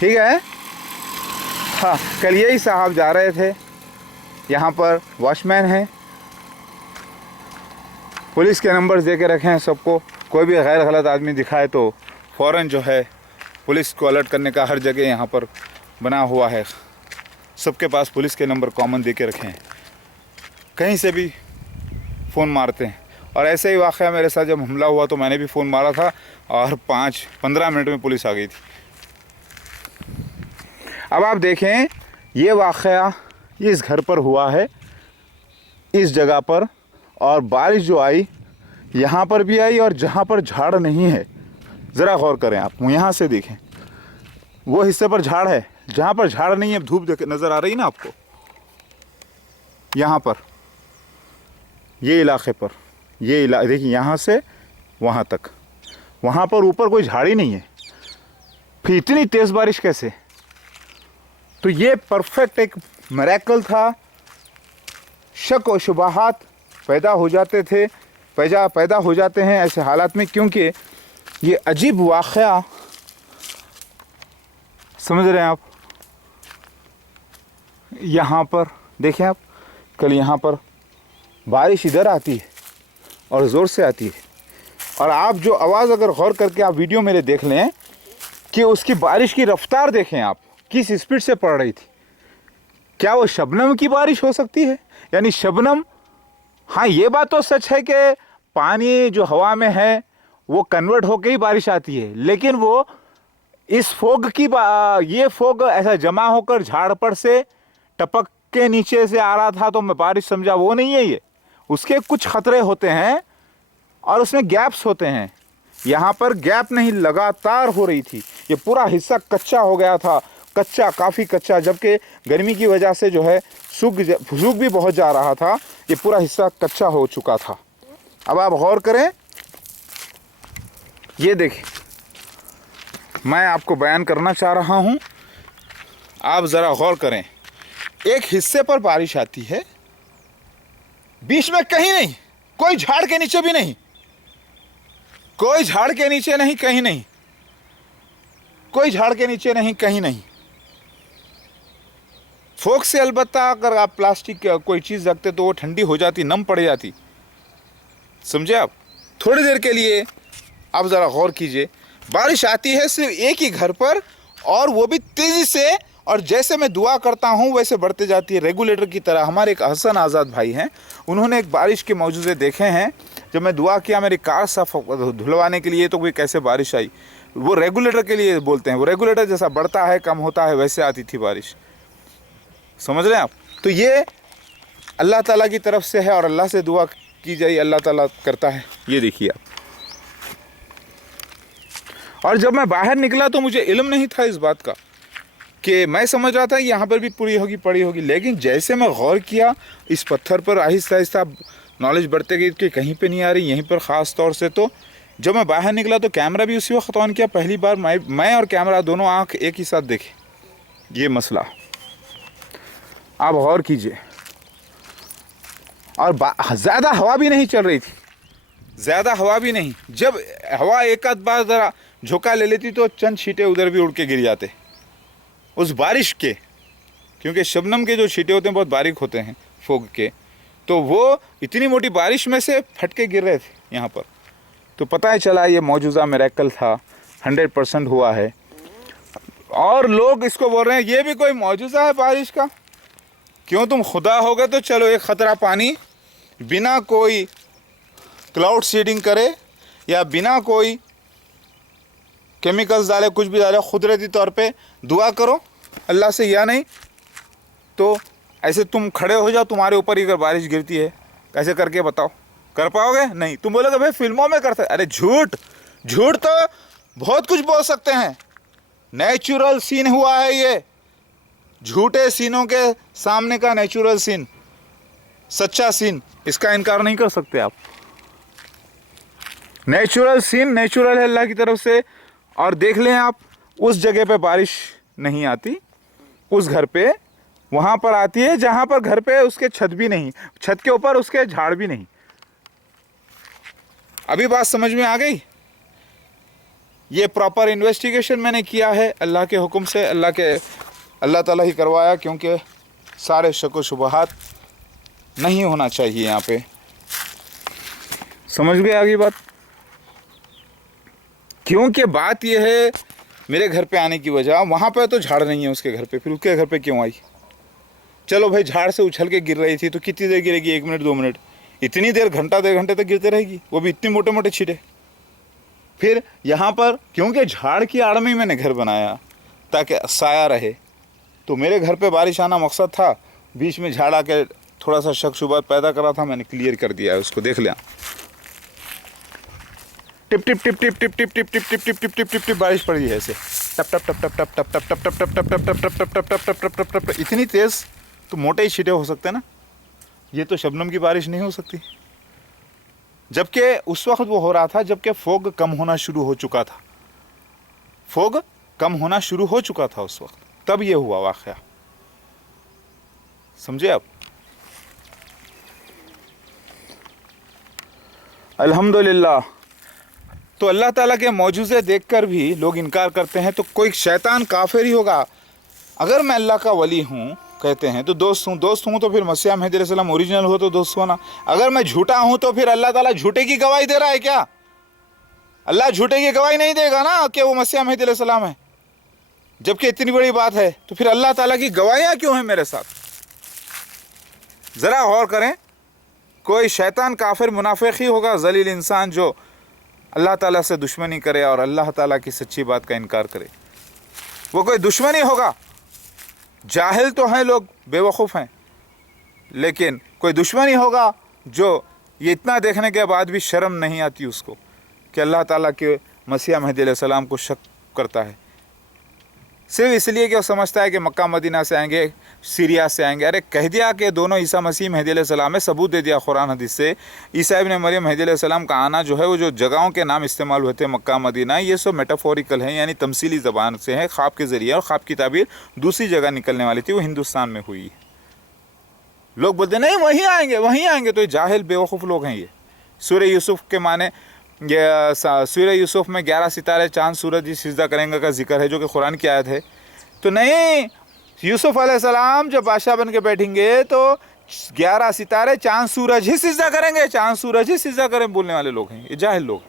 ठीक है। हाँ, कल यही साहब जा रहे थे, यहाँ पर वॉचमैन हैं, पुलिस के नंबर दे के रखे हैं सबको। कोई भी गैर गलत आदमी दिखाए तो फ़ौरन जो है पुलिस को अलर्ट करने का हर जगह यहाँ पर बना हुआ है। सबके पास पुलिस के नंबर कॉमन दे के रखे हैं, कहीं से भी फ़ोन मारते हैं। और ऐसे ही वाक़या मेरे साथ जब हमला हुआ तो मैंने भी फ़ोन मारा था और 5-15 मिनट में पुलिस आ गई थी। अब आप देखें, ये वाक़या इस घर पर हुआ है, इस जगह पर, और बारिश जो आई यहाँ पर भी आई, और जहाँ पर झाड़ नहीं है, ज़रा गौर करें आप, यहाँ से देखें, वो हिस्से पर झाड़ है, जहाँ पर झाड़ नहीं है धूप नज़र आ रही ना आपको, यहाँ पर, ये इलाके पर, ये देखिए यहाँ से वहाँ तक, वहाँ पर ऊपर कोई झाड़ ही नहीं है, फिर इतनी तेज़ बारिश कैसे? तो ये परफेक्ट एक मिरेकल था। शक व शुबहात पैदा हो जाते थे, पैदा हो जाते हैं ऐसे हालात में, क्योंकि ये अजीब वाक़या, समझ रहे हैं आप। यहाँ पर देखें आप, कल यहाँ पर बारिश इधर आती है और ज़ोर से आती है, और आप जो आवाज़ अगर गौर करके आप वीडियो मेरे देख लें कि उसकी बारिश की रफ्तार देखें आप, किस स्पीड से पड़ रही थी। क्या वो शबनम की बारिश हो सकती है? यानी शबनम, हाँ ये बात तो सच है कि पानी जो हवा में है वो कन्वर्ट होकर ही बारिश आती है, लेकिन वो इस फोग की ये फोग ऐसा जमा होकर झाड़ पर से टपक के नीचे से आ रहा था तो मैं बारिश समझा, वो नहीं है ये। उसके कुछ खतरे होते हैं और उसमें गैप्स होते हैं। यहाँ पर गैप नहीं, लगातार हो रही थी। ये पूरा हिस्सा कच्चा हो गया था, कच्चा, काफ़ी कच्चा, जबकि गर्मी की वजह से जो है सूख भी बहुत जा रहा था। ये पूरा हिस्सा कच्चा हो चुका था। अब आप गौर करें, ये देखिए, मैं आपको बयान करना चाह रहा हूँ, आप ज़रा गौर करें। एक हिस्से पर बारिश आती है, बीच में कहीं नहीं, कोई झाड़ के नीचे भी नहीं, कोई झाड़ के नीचे नहीं, कहीं नहीं, कोई झाड़ के नीचे नहीं, कहीं नहीं। फोक से अलबत्ता अगर आप प्लास्टिक कोई चीज़ रखते तो वो ठंडी हो जाती, नम पड़ जाती, समझे आप। थोड़ी देर के लिए आप ज़रा गौर कीजिए, बारिश आती है सिर्फ एक ही घर पर, और वो भी तेज़ी से, और जैसे मैं दुआ करता हूँ वैसे बढ़ते जाती है, रेगुलेटर की तरह। हमारे एक हसन आज़ाद भाई हैं, उन्होंने एक बारिश के मौजूदे देखे हैं। जब मैं दुआ किया मेरी कार साफ धुलवाने के लिए, तो कोई कैसे बारिश आई, वो रेगुलेटर के लिए बोलते हैं, वो रेगुलेटर जैसा बढ़ता है कम होता है वैसे आती थी बारिश, समझ रहे हैं आप। तो ये अल्लाह ताला की तरफ से है, और अल्लाह से दुआ की जाए, अल्लाह ताला करता है। ये देखिए आप। और जब मैं बाहर निकला तो मुझे इल्म नहीं था इस बात का, कि मैं समझ रहा था यहाँ पर भी पड़ी होगी, लेकिन जैसे मैं गौर किया इस पत्थर पर, आहिस्ता आहिस्ता नॉलेज बढ़ते गई कि कहीं पे नहीं आ रही, यहीं पर ख़ास तौर से। तो जब मैं बाहर निकला तो कैमरा भी उसी वक्त ऑन किया। पहली बार मैं और कैमरा दोनों आँख एक ही साथ देखे ये मसला। आप गौर कीजिए, और ज़्यादा हवा भी नहीं चल रही थी, ज़्यादा हवा भी नहीं। जब हवा एक आध बार ज़रा झोंका ले लेती तो चंद छींटे उधर भी उड़ के गिर जाते उस बारिश के, क्योंकि शबनम के जो छींटे होते हैं बहुत बारीक होते हैं फोग के, तो वो इतनी मोटी बारिश में से फट के गिर रहे थे यहाँ पर। तो पता है चला ये मौजूदा मिरेकल था, 100% हुआ है। और लोग इसको बोल रहे हैं ये भी कोई मौजूदा है बारिश का, क्यों तुम खुदा हो गए तो चलो एक ख़तरा पानी बिना कोई क्लाउड सीडिंग करे या बिना कोई केमिकल्स डाले, कुछ भी डाले, कुदरती तौर पे दुआ करो अल्लाह से, या नहीं तो ऐसे तुम खड़े हो जाओ, तुम्हारे ऊपर ही अगर बारिश गिरती है, कैसे करके बताओ, कर पाओगे? नहीं। तुम बोलोगे भाई फिल्मों में करते, अरे झूठ तो बहुत कुछ बोल सकते हैं, नेचुरल सीन हुआ है ये, झूठे सीनों के सामने का नेचुरल सीन, सच्चा सीन, इसका इनकार नहीं कर सकते आप। नेचुरल सीन नेचुरल है अल्लाह की तरफ से। और देख लें आप, उस जगह पे बारिश नहीं आती, उस घर पे वहाँ पर आती है जहाँ पर घर पे उसके छत भी नहीं, छत के ऊपर उसके झाड़ भी नहीं। अभी बात समझ में आ गई? ये प्रॉपर इन्वेस्टिगेशन मैंने किया है अल्लाह के हुक्म से, अल्लाह ताला ही करवाया, क्योंकि सारे शक व शुबहात नहीं होना चाहिए यहाँ पे। समझ गए आगे बात? क्योंकि बात यह है मेरे घर पे आने की वजह, वहाँ पे तो झाड़ नहीं है उसके घर पे, फिर उसके घर पे क्यों आई? चलो भाई, झाड़ से उछल के गिर रही थी तो कितनी देर गिरेगी? 1 मिनट 2 मिनट? इतनी देर, घंटा 1.5 घंटे तक गिरते रहेगी, वो भी इतने मोटे मोटे छींटे। फिर यहाँ पर क्योंकि झाड़ की आड़ में ही मैंने घर बनाया ताकि साया रहे, तो मेरे घर पे बारिश आना मकसद था, बीच में झाड़ आके थोड़ा सा शक शुबहत पैदा करा था, मैंने क्लियर कर दिया है उसको। देख लिया, tip tip tip tip tip tip tip tip tip tip tip tip tip tip बारिश पड़ रही है ऐसे, टप टप टप टप टप टप टप टप टप टप टप टप टप टप टप टप टप टप टप, इतनी तेज तो मोटे ही छींटे हो सकते हैं ना, ये तो शबनम की बारिश नहीं हो सकती। जबकि उस वक्त वो हो रहा था जबकि फोग कम होना शुरू हो चुका था, फोग कम होना शुरू हो चुका था उस वक्त, तब ये हुआ वाक़या। समझे आप? अल्हम्दुलिल्लाह। तो अल्लाह ताला के मौजूज़े देखकर भी लोग इनकार करते हैं, तो कोई शैतान काफिर ही होगा। अगर मैं अल्लाह का वली हूँ कहते हैं तो दोस्त हूँ तो फिर मसीह महदी अलैहिस्सलाम ओरिजिनल हो तो दोस्त होना। अगर मैं झूठा हूँ तो फिर अल्लाह ताला झूठे की गवाही दे रहा है क्या? अल्लाह झूठे की गवाही नहीं देगा ना कि वो मसीह महदी अलैहिस्सलाम है। जबकि इतनी बड़ी बात है तो फिर अल्लाह ताला की गवाहियाँ क्यों हैं मेरे साथ? ज़रा गौर करें। कोई शैतान काफिर मुनाफिक ही होगा, जलील इंसान, जो अल्लाह ताला से दुश्मनी करे और अल्लाह ताला की सच्ची बात का इनकार करे, वो कोई दुश्मनी होगा। जाहिल तो हैं लोग, बेवकूफ़ हैं, लेकिन कोई दुश्मनी होगा जो ये इतना देखने के बाद भी शर्म नहीं आती उसको कि अल्लाह ताला के मसीह महदी अलैहिस्सलाम को शक करता है, सिर्फ इसलिए कि वो समझता है कि मक्का मदीना से आएंगे, सीरिया से आएंगे। अरे कह दिया कि दोनों ईसा मसीह महदी अलैहिस्सलाम है, सबूत दे दिया कुरान हदीस से। ईसा इब्न मरियम महदी अलैहिस्सलाम का आना जो है, वो जो जगहों के नाम इस्तेमाल हुए थे मक्का मदीना, ये सब मेटाफोरिकल हैं, यानी तमसीली ज़बान से है, ख्वाब के ज़रिए, और ख्वाब की ताबीर दूसरी जगह निकलने वाली थी, वो हिंदुस्तान में हुई। लोग बोलते नहीं वहीं आएंगे, तो ये जाहिल बेवकूफ़ लोग हैं। ये सूरह यूसुफ के माने, ये सूरह यूसुफ में 11 सितारे, चाँद, सूरज ही सिजदा करेंगे का जिक्र है, जो कि कुरान की आयत है। तो नहीं, यूसुफ अलैहिस्सलाम जब बादशाह बन के बैठेंगे तो 11 सितारे, चाँद, सूरज ही सिजदा करेंगे, चाँद सूरज ही सिजदा करें बोलने वाले लोग हैं, ये जाहिल लोग।